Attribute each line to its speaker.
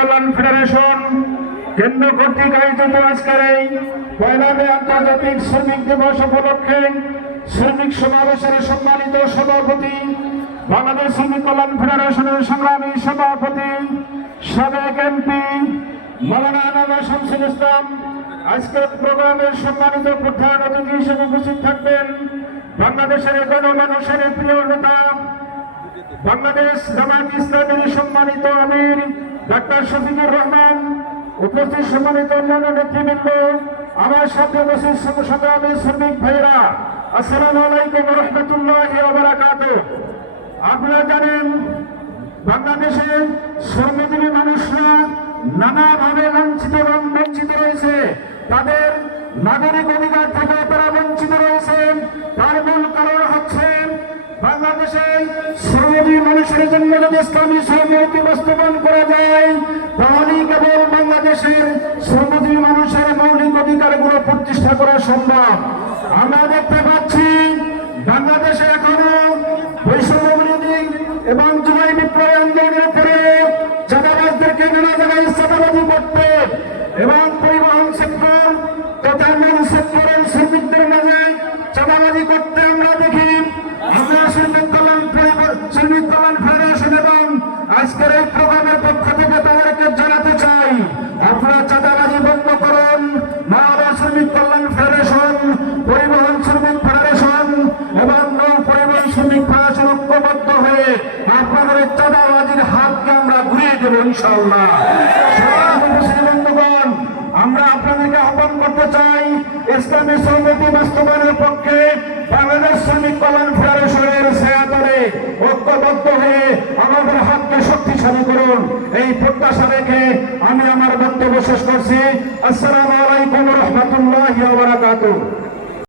Speaker 1: কল্যাণ federation কেন্দ্র কর্তৃক আয়োজিত আজকের এই পয়লা মে আন্তর্জাতিক শ্রমিক দিবস উপলক্ষে শ্রমিক সমাবেশের সম্মানিত সভাপতি, বাংলাদেশ শ্রমিক কল্যাণ ফেডারেশনের সংগ্রামী সভাপতি, সাবেক এমপি মৌলানা আনামা শামসুল ইসলাম। আজকের প্রোগ্রামের সম্মানিত প্রধান অতিথি হিসেবে উপস্থিত থাকবেন বাংলাদেশের গণমানুষের প্রিয় নেতা, বাংলাদেশ জামাত ইসলামের সম্মানিত আমির ডাক্তার শফিকুর রহমান, উপস্থিত সম্মানিত অন্যান্য নেতৃবৃন্দ, আমার সাথে উপস্থিত সংগ্রামী শ্রমিক ভাইয়েরা, আসসালামু আলাইকুম রহমতুল্লাহ বারাকাত আপনারা জানেন, বাংলাদেশে শ্রমজীবী মানুষরা নানাভাবে লাঞ্ছিত এবং বঞ্চিত রয়েছে। তাদের নাগরিক আমরা দেখতে পাচ্ছি, বাংলাদেশে এখনও বৈষম্য বিরোধী এবং জুলাই বিপ্লবী আন্দোলনের পরে চাঁদাবাজদেরকে নানা জায়গায় চাঁদাবাজি করতে এবং পরিবহন সেক্টর তথা শ্রমিক ফেডারেশন ঐক্যবদ্ধ হয়ে আপনাদের চাঁদাবাজির হাতকে আমরা ঘুরিয়ে দেবো ইনশাল্লাহ আমরা আপনাদেরকে আহ্বান করতে চাই, ইসলামী সহমতি বাস্তবায়নের পক্ষে বাংলাদেশ শ্রমিক কল্যাণ ফেডারেশনের সেয়াতরে ঐক্যবদ্ধ হয়ে আমাদের হাতকে শক্তিশালী করুন। এই প্রত্যাশা রেখে আমি আমার বক্তব্য শেষ করছি। আসসালামু আলাইকুম রহমতুল্লাহ